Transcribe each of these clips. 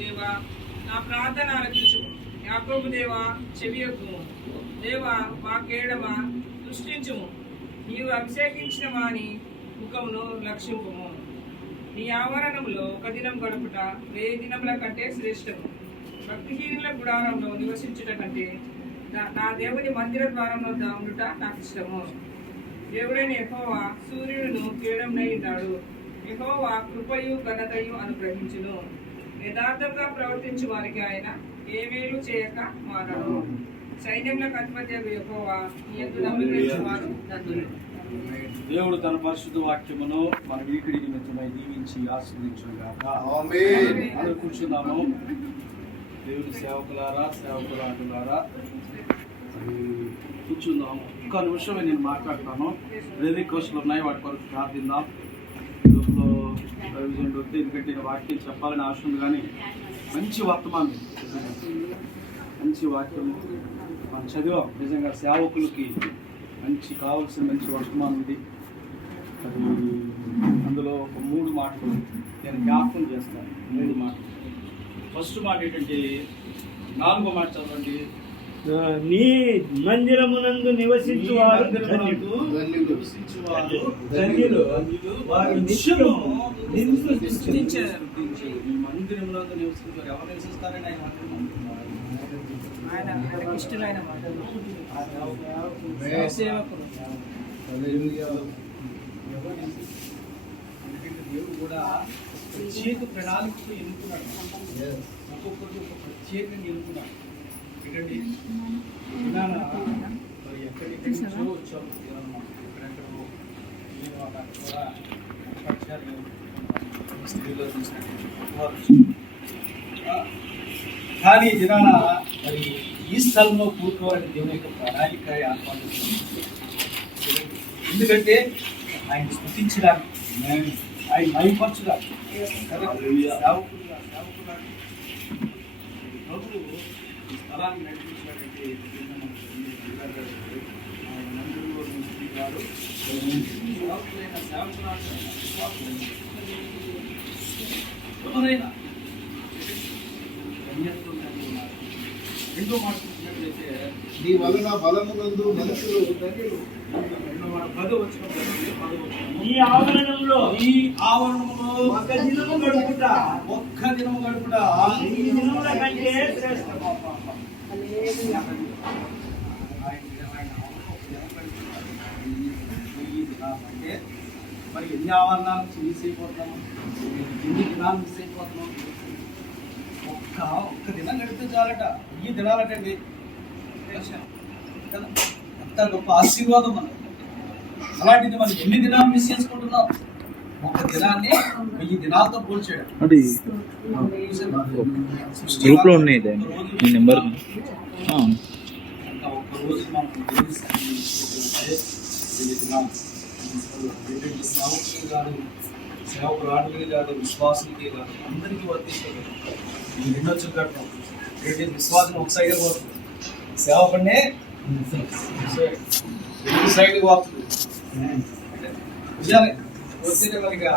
దేవా నా ప్రార్థన ఆలకించుము. యాకోబు దేవా చెవియొగ్గుము. దేవా మా కేడమా దృష్టించుము. నీవు అభిషేకించిన వాని ముఖమును లక్షింపుము. నీ ఆవరణంలో ఒక దినం గడుపుట 1000 దినముల కంటే శ్రేష్టము. భక్తిహీనుల గుడారంలో నివసించుట కంటే నా దేవుని మందిర ద్వారంలో ఉండుట నాకు ఇష్టము. దేవుడైన యెహోవా సూర్యుడును కేడంనై ఉన్నాడు. యెహోవా కృపయు ఘనతయు అనుగ్రహించును. యథార్థంగా ప్రవర్తించు వారికి ఆయన ఏ మేలు చేయక మానడు. సైన్యములకు అధిపతి యెహోవా యందు నమ్మిక ఉంచువారు ధన్యులు. దేవుడు తన పరిశుద్ధ వాక్యమును మన వీకిడి నిమిత్తమై దీవించి ఆశీర్వదించుగాక. అందరూ కూర్చున్నాము. దేవుడి సేవకులారా కూర్చుందాం. ఒక్క నిమిషమే నేను మాట్లాడతాను. రిక్వెస్ట్లు ఉన్నాయి, వాటి కొరకు ప్రార్థిద్దాం. లోపల ప్రయోజనం వస్తే ఎందుకంటే వాక్యం చెప్పాలని ఆశ ఉంది, కానీ మంచి వర్తమానం, మంచి వాక్యం మనం చదివాం. నిజంగా సేవకులకి కావాల్సిన మంచి వర్తమానం ఇది. అది అందులో ఒక 3 మాటలు నేను జ్ఞాపకం చేస్తాను. 3 మాటలు. ఫస్ట్ మాట ఏంటంటే 4వ మాట చదవండి. నీ మందిరమునందు నివసించువారు ధన్యులు. వారు నిత్యము నిన్ను స్తుతించెదరు. ఈ మందిరమునందు నివసించారు. ఎవరు నివసిస్తారని ఆయన మందిరం ఇష్టమైన సేవకుడు. ఎందుకంటే దేవుడు కూడా ప్రత్యేక ప్రణాళికతో ఎన్నుకున్నాడు. ఒక్కొక్కరికి ఒక ప్రత్యేకంగా ఎన్నుకున్నాడు. ఏంటంటే మరి ఎక్కడెక్కడి నుంచో వచ్చాము. ఎక్కడెక్కడో కూడా స్త్రీలో చూసినట్టు. కానీ దినాన మరి ఈ స్థలంలో కూర్చోవాలని దేవుని యొక్క ప్రణాళిక ఏర్పాటు చేస్తుంది. ఎందుకంటే ఆయన స్తుతించడానికి, ఆయన మైపరచడానికి ప్రభువు ఈ స్థలాన్ని నడిపించాడంటే ఆయన మందిరంలో నివసించాడు. సేవకులైన ఎవరైనా రెండో మాట చూసినట్లయితే నీ వలన బలమునందు మనుషులు ధన్యులు. ఈ ఆవరణంలో ఒక్క దినము గడుపుట 1000 దినముల కంటే శ్రేష్టము. అంటే మరి ఎన్ని ఆవరణాలు మిస్ అయిపోతున్నాము, ఎన్ని దినాలు మిస్ అయిపోతున్నాం. ఒక్క దినం గడిపితే చాలట. ఈ దినాలటండి కదా, ఎంత గొప్ప ఆశీర్వాదం మనకు. అలాంటిది మనం ఎన్ని దినాలు మిస్ చేసుకుంటున్నాం. ఒక దినాన్ని 1000 దినాలతో పోల్చాడు. గ్రూప్ లో ఉన్నాయి మీ నెంబర్. ఒక్క రోజు మనం సేవకులే కాదు, సేవకురాడులే కాదు, విశ్వాసులకే కాదు, అందరికీ వర్తిస్తుంది. ఈ 2 వచ్చులు కట్టడం ఏంటి? విశ్వాసం ఒక సైడ్ పోతుంది, సేవకుడినే 2 సైడ్ పోతుంది. నిజాలే వస్తేనే మనకి ఆ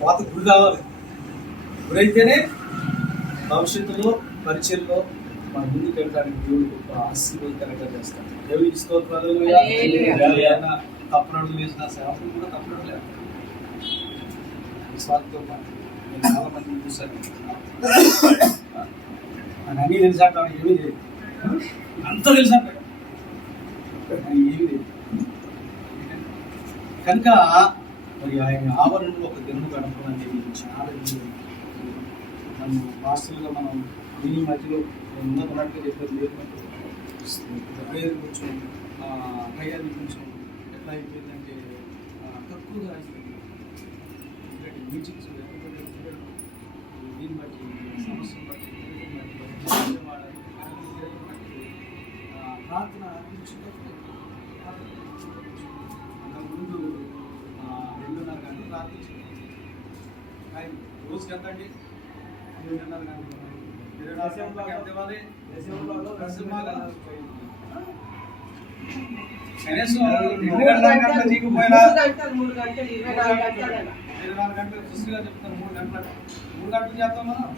కోత గురి కావాలి. గురైతేనే భవిష్యత్తులో పరిచయంలో మన ముందుకు వెళ్ళడానికి దేవుడు గొప్ప ఆశీర్వాదకరంగా చేస్తాడు. దేవుడికి స్తోత్రాలు. తప్పునడుగు వేసిన సేవకులు కూడా తప్పునడలేదు. విశ్వాసంతో పాటు నేను చాలా మందిని చూశాను. నాకు అన్నీ తెలిసాక ఏమీ లేదు, అంతా తెలిసాక ఏమీ లేదు. కనుక మరి ఆయన ఆవరణలో ఒక దినం గడపడం అనేది చాలా మనం వాస్తులుగా మనం దీని మధ్యలో ఉన్నట్టుగా చెప్పేది లేదు. ప్రేయర్ కొంచెం టయాన్ని కొంచెం ఎట్లా అయిపోయిందంటే తక్కువగా అయిపోయింది. మీటింగ్స్ దీన్ని బట్టి సమస్యను బట్టి ప్రార్థన ముందు 2:30 గంటలు ప్రార్థించారు. రోజుకి ఎంత అండి? 2:30 గంటలు. 24 ఎంత ఇవ్వాలి? కనీసం 2 గంటల నీకుపోయినా 24 గంటలు సుస్థిగా చెప్తారు. 3 గంటలు చేస్తాం మనం.